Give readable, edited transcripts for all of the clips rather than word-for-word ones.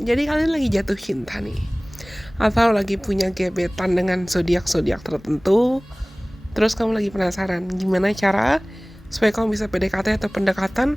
Jadi kalian lagi jatuh cinta nih, atau lagi punya gebetan dengan zodiak-zodiak tertentu. Terus kamu lagi penasaran gimana cara supaya kamu bisa PDKT atau pendekatan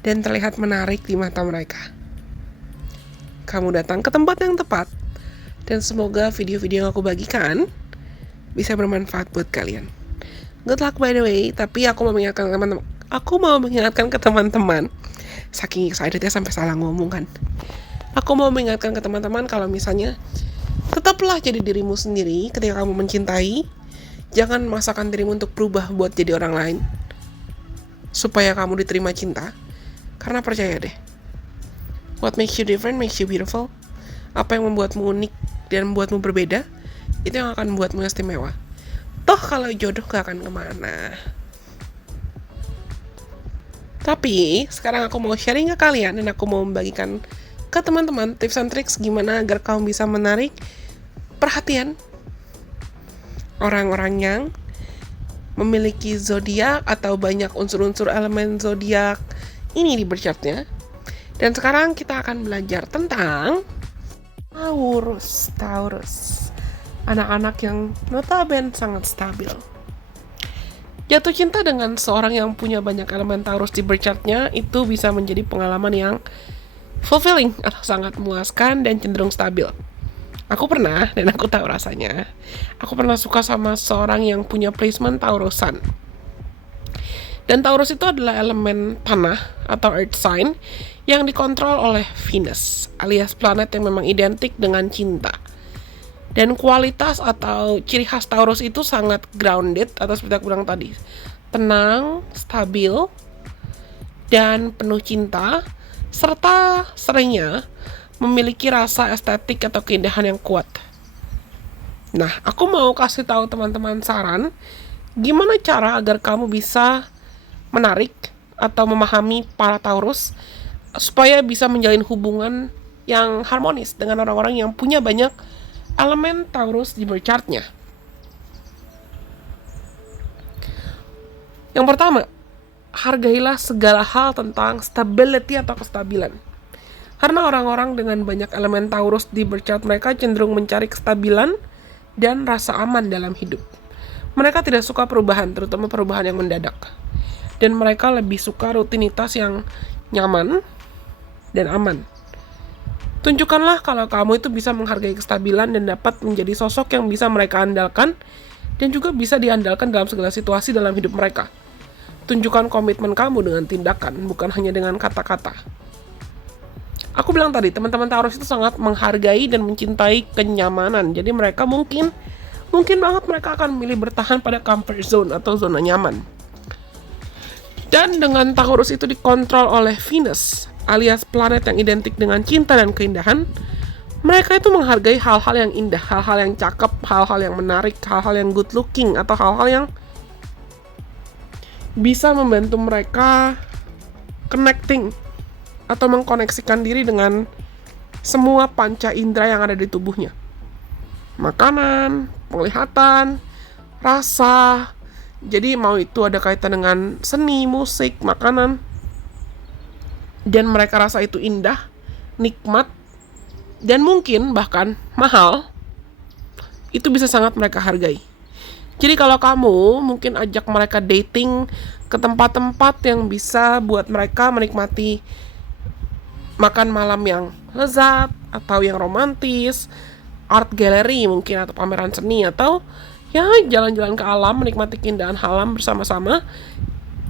dan terlihat menarik di mata mereka. Kamu datang ke tempat yang tepat, dan semoga video-video yang aku bagikan bisa bermanfaat buat kalian. Good luck by the way, tapi aku mau mengingatkan ke teman-teman. Saking excitednya sampai salah ngomong kan. Aku mau mengingatkan ke teman-teman kalau misalnya tetaplah jadi dirimu sendiri ketika kamu mencintai. Jangan memaksakan dirimu untuk berubah buat jadi orang lain supaya kamu diterima cinta. Karena percaya deh, what makes you different makes you beautiful. Apa yang membuatmu unik dan membuatmu berbeda, itu yang akan membuatmu istimewa. Toh kalau jodoh gak akan kemana. Tapi sekarang aku mau sharing ke kalian, dan aku mau membagikan ke teman-teman tips and tricks gimana agar kamu bisa menarik perhatian orang-orang yang memiliki zodiak atau banyak unsur-unsur elemen zodiak ini di berchartnya. Dan sekarang kita akan belajar tentang Taurus. Anak-anak yang notabene sangat stabil. Jatuh cinta dengan seorang yang punya banyak elemen Taurus di berchartnya itu bisa menjadi pengalaman yang fulfilling atau sangat memuaskan dan cenderung stabil. Aku pernah, dan aku tahu rasanya. Aku pernah suka sama seorang yang punya placement Taurusan. Dan Taurus itu adalah elemen tanah atau earth sign yang dikontrol oleh Venus, alias planet yang memang identik dengan cinta. Dan kualitas atau ciri khas Taurus itu sangat grounded, atau seperti aku bilang tadi, tenang, stabil, dan penuh cinta, serta seringnya memiliki rasa estetik atau keindahan yang kuat. Nah, aku mau kasih tahu teman-teman saran gimana cara agar kamu bisa menarik atau memahami para Taurus supaya bisa menjalin hubungan yang harmonis dengan orang-orang yang punya banyak elemen Taurus di berchartnya. Yang pertama, hargailah segala hal tentang stability atau kestabilan. Karena orang-orang dengan banyak elemen Taurus di berchart mereka cenderung mencari kestabilan dan rasa aman dalam hidup. Mereka tidak suka perubahan, terutama perubahan yang mendadak. Dan mereka lebih suka rutinitas yang nyaman dan aman. Tunjukkanlah kalau kamu itu bisa menghargai kestabilan dan dapat menjadi sosok yang bisa mereka andalkan dan juga bisa diandalkan dalam segala situasi dalam hidup mereka. Tunjukkan komitmen kamu dengan tindakan, bukan hanya dengan kata-kata. Aku bilang tadi, teman-teman Taurus itu sangat menghargai dan mencintai kenyamanan. Jadi mereka mungkin banget mereka akan memilih bertahan pada comfort zone atau zona nyaman. Dan dengan Taurus itu dikontrol oleh Venus, alias planet yang identik dengan cinta dan keindahan, mereka itu menghargai hal-hal yang indah, hal-hal yang cakep, hal-hal yang menarik, hal-hal yang good looking, atau hal-hal yang bisa membantu mereka connecting atau mengkoneksikan diri dengan semua panca indera yang ada di tubuhnya. Makanan, penglihatan, rasa. Jadi mau itu ada kaitan dengan seni, musik, makanan. Dan mereka rasa itu indah, nikmat, dan mungkin bahkan mahal. Itu bisa sangat mereka hargai. Jadi kalau kamu mungkin ajak mereka dating ke tempat-tempat yang bisa buat mereka menikmati makan malam yang lezat, atau yang romantis, art gallery mungkin, atau pameran seni, atau ya jalan-jalan ke alam, menikmati keindahan alam bersama-sama,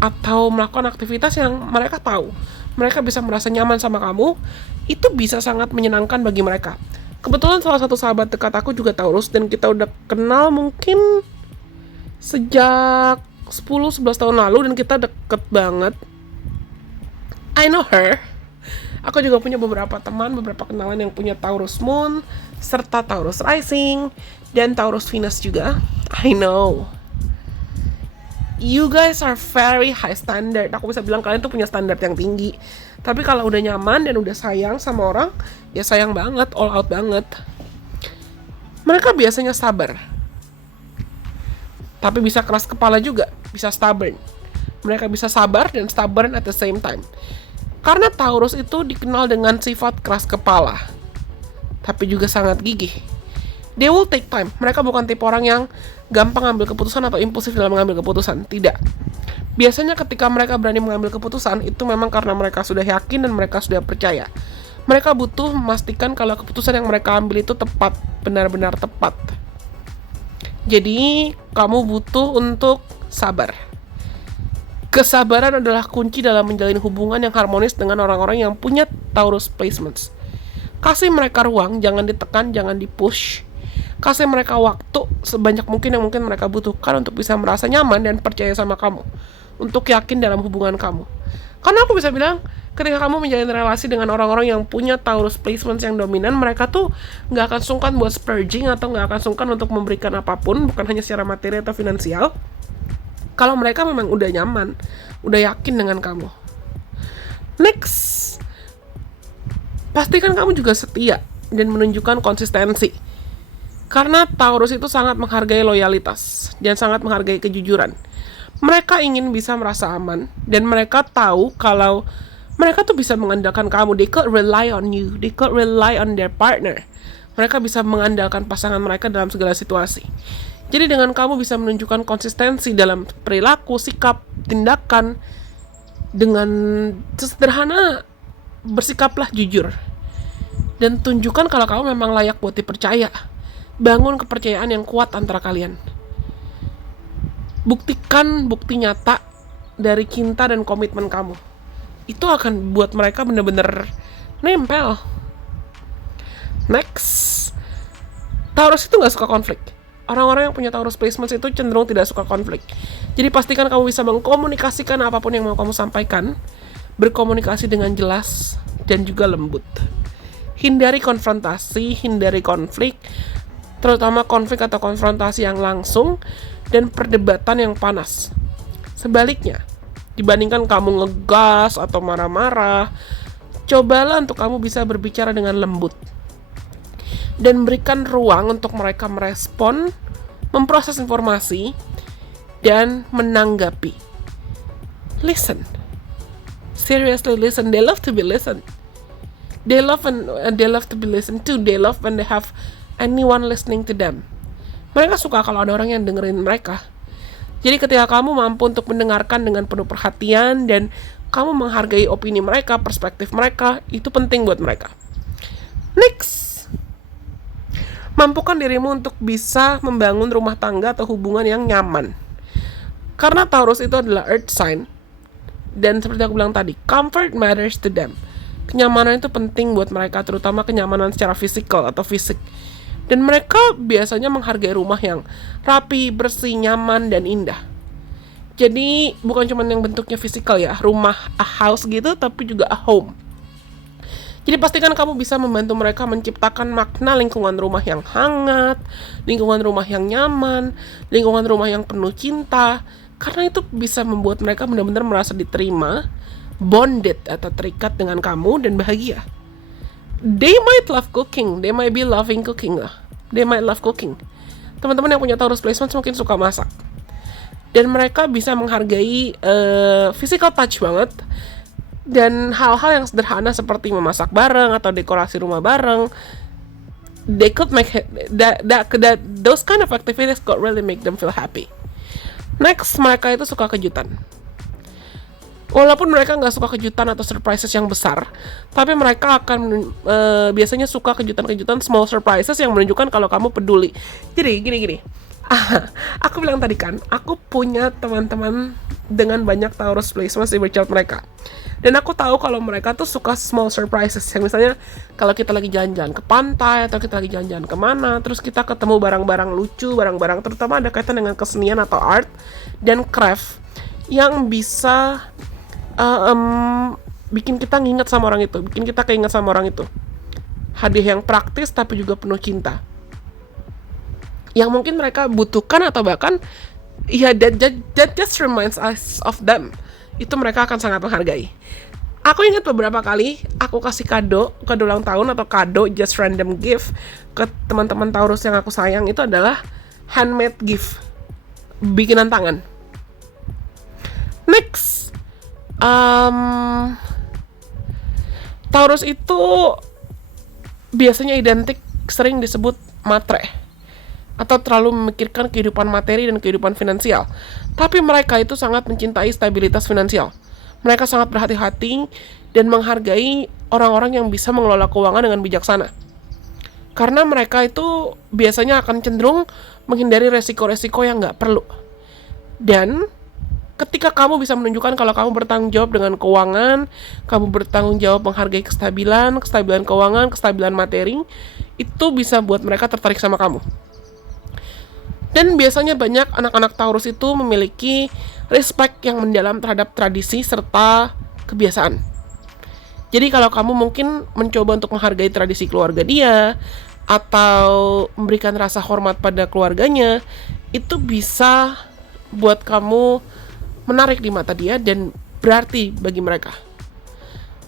atau melakukan aktivitas yang mereka tahu mereka bisa merasa nyaman sama kamu, itu bisa sangat menyenangkan bagi mereka. Kebetulan salah satu sahabat dekat aku juga Taurus, dan kita udah kenal mungkin sejak 10-11 tahun lalu, dan kita deket banget. I know her. Aku juga punya beberapa teman, beberapa kenalan yang punya Taurus Moon, serta Taurus Rising, dan Taurus Venus juga. I know. You guys are very high standard. Aku bisa bilang kalian tuh punya standar yang tinggi. Tapi kalau udah nyaman dan udah sayang sama orang, ya sayang banget, all out banget. Mereka biasanya sabar. Tapi bisa keras kepala juga, bisa stubborn. Mereka bisa sabar dan stubborn at the same time. Karena Taurus itu dikenal dengan sifat keras kepala, tapi juga sangat gigih. They will take time. Mereka bukan tipe orang yang gampang ambil keputusan atau impulsif dalam mengambil keputusan. Tidak. Biasanya ketika mereka berani mengambil keputusan, itu memang karena mereka sudah yakin dan mereka sudah percaya. Mereka butuh memastikan kalau keputusan yang mereka ambil itu tepat, benar-benar tepat. Jadi, kamu butuh untuk sabar. Kesabaran adalah kunci dalam menjalin hubungan yang harmonis dengan orang-orang yang punya Taurus placements. Kasih mereka ruang, jangan ditekan, jangan dipush. Kasih mereka waktu sebanyak mungkin yang mungkin mereka butuhkan untuk bisa merasa nyaman dan percaya sama kamu. Untuk yakin dalam hubungan kamu. Karena aku bisa bilang, ketika kamu menjalin relasi dengan orang-orang yang punya Taurus placements yang dominan, mereka tuh gak akan sungkan buat splurging atau gak akan sungkan untuk memberikan apapun, bukan hanya secara materi atau finansial. Kalau mereka memang udah nyaman, udah yakin dengan kamu. Next, pastikan kamu juga setia dan menunjukkan konsistensi. Karena Taurus itu sangat menghargai loyalitas dan sangat menghargai kejujuran. Mereka ingin bisa merasa aman dan mereka tahu kalau mereka tuh bisa mengandalkan kamu. They could rely on you, they could rely on their partner. Mereka bisa mengandalkan pasangan mereka dalam segala situasi. Jadi dengan kamu bisa menunjukkan konsistensi dalam perilaku, sikap, tindakan, dengan sederhana bersikaplah jujur. Dan tunjukkan kalau kamu memang layak buat dipercaya. Bangun kepercayaan yang kuat antara kalian. Buktikan bukti nyata dari cinta dan komitmen kamu. Itu akan buat mereka benar-benar nempel. Next, Taurus itu gak suka konflik. Orang-orang yang punya Taurus placements itu cenderung tidak suka konflik. Jadi pastikan kamu bisa mengkomunikasikan apapun yang mau kamu sampaikan. Berkomunikasi dengan jelas dan juga lembut. Hindari konfrontasi, hindari konflik. Terutama konflik atau konfrontasi yang langsung dan perdebatan yang panas. Sebaliknya, dibandingkan kamu ngegas atau marah-marah, cobalah untuk kamu bisa berbicara dengan lembut. Dan berikan ruang untuk mereka merespon, memproses informasi, dan menanggapi. Listen. Seriously listen. They love to be listened. They love to be listened to. They love when they have anyone listening to them. Mereka suka kalau ada orang yang dengerin mereka. Jadi ketika kamu mampu untuk mendengarkan dengan penuh perhatian dan kamu menghargai opini mereka, perspektif mereka, itu penting buat mereka. Next. Mampukan dirimu untuk bisa membangun rumah tangga atau hubungan yang nyaman. Karena Taurus itu adalah earth sign. Dan seperti aku bilang tadi, comfort matters to them. Kenyamanan itu penting buat mereka, terutama kenyamanan secara fisikal atau fisik. Dan mereka biasanya menghargai rumah yang rapi, bersih, nyaman, dan indah. Jadi bukan cuma yang bentuknya fisikal ya, rumah, a house gitu, tapi juga a home. Jadi pastikan kamu bisa membantu mereka menciptakan makna lingkungan rumah yang hangat, lingkungan rumah yang nyaman, lingkungan rumah yang penuh cinta. Karena itu bisa membuat mereka benar-benar merasa diterima, bonded atau terikat dengan kamu dan bahagia. They might love cooking, they might be loving cooking lah. They might love cooking. Teman-teman yang punya Taurus placements mungkin suka masak. Dan mereka bisa menghargai physical touch banget. Dan hal-hal yang sederhana seperti memasak bareng atau dekorasi rumah bareng, they could make those kind of activities could really make them feel happy. Next, mereka itu suka kejutan. Walaupun mereka nggak suka kejutan atau surprises yang besar, tapi mereka akan biasanya suka kejutan-kejutan small surprises yang menunjukkan kalau kamu peduli. Jadi gini. Aku bilang tadi kan, aku punya teman-teman dengan banyak Taurus placements di birth chart mereka. Dan aku tahu kalau mereka tuh suka small surprises. Yang misalnya kalau kita lagi jalan-jalan ke pantai atau kita lagi jalan-jalan kemana, terus kita ketemu barang-barang lucu, barang-barang terutama ada kaitan dengan kesenian atau art dan craft yang bisa bikin kita nginget sama orang itu, bikin kita keinget sama orang itu. Hadiah yang praktis tapi juga penuh cinta. Yang mungkin mereka butuhkan atau bahkan ya that just reminds us of them. Itu mereka akan sangat menghargai. Aku ingat beberapa kali aku kasih kado ulang tahun atau kado just random gift ke teman-teman Taurus yang aku sayang, itu adalah handmade gift, bikinan tangan. Next, Taurus itu biasanya identik sering disebut matre atau terlalu memikirkan kehidupan materi dan kehidupan finansial. Tapi mereka itu sangat mencintai stabilitas finansial. Mereka sangat berhati-hati dan menghargai orang-orang yang bisa mengelola keuangan dengan bijaksana. Karena mereka itu biasanya akan cenderung menghindari resiko-resiko yang nggak perlu. Dan ketika kamu bisa menunjukkan kalau kamu bertanggung jawab dengan keuangan, kamu bertanggung jawab menghargai kestabilan keuangan, kestabilan materi, itu bisa buat mereka tertarik sama kamu. Dan biasanya banyak anak-anak Taurus itu memiliki respect yang mendalam terhadap tradisi serta kebiasaan. Jadi kalau kamu mungkin mencoba untuk menghargai tradisi keluarga dia, atau memberikan rasa hormat pada keluarganya, itu bisa buat kamu menarik di mata dia dan berarti bagi mereka.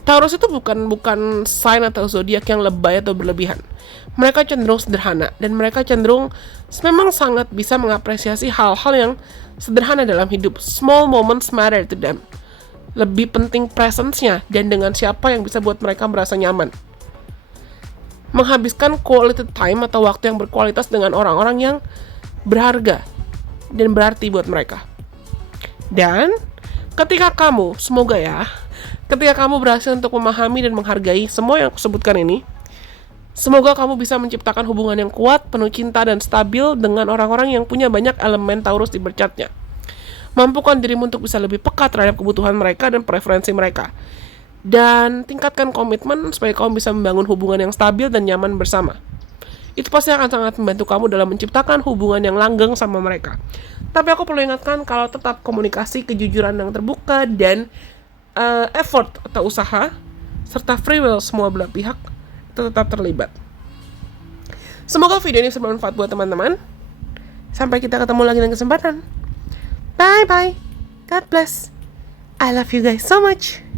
Taurus itu bukan sign atau zodiak yang lebay atau berlebihan. Mereka cenderung sederhana dan mereka cenderung memang sangat bisa mengapresiasi hal-hal yang sederhana dalam hidup. Small moments matter to them. Lebih penting presence-nya dan dengan siapa yang bisa buat mereka merasa nyaman. Menghabiskan quality time atau waktu yang berkualitas dengan orang-orang yang berharga dan berarti buat mereka. Dan ketika kamu, semoga ya, ketika kamu berhasil untuk memahami dan menghargai semua yang aku sebutkan ini, semoga kamu bisa menciptakan hubungan yang kuat, penuh cinta dan stabil dengan orang-orang yang punya banyak elemen Taurus di bercatnya. Mampukan dirimu untuk bisa lebih peka terhadap kebutuhan mereka dan preferensi mereka. Dan tingkatkan komitmen supaya kamu bisa membangun hubungan yang stabil dan nyaman bersama. Itu pasti akan sangat membantu kamu dalam menciptakan hubungan yang langgeng sama mereka. Tapi aku perlu ingatkan kalau tetap komunikasi, kejujuran yang terbuka, dan effort atau usaha, serta free will semua belah pihak itu tetap terlibat. Semoga video ini bermanfaat buat teman-teman. Sampai kita ketemu lagi dalam kesempatan. Bye-bye. God bless. I love you guys so much.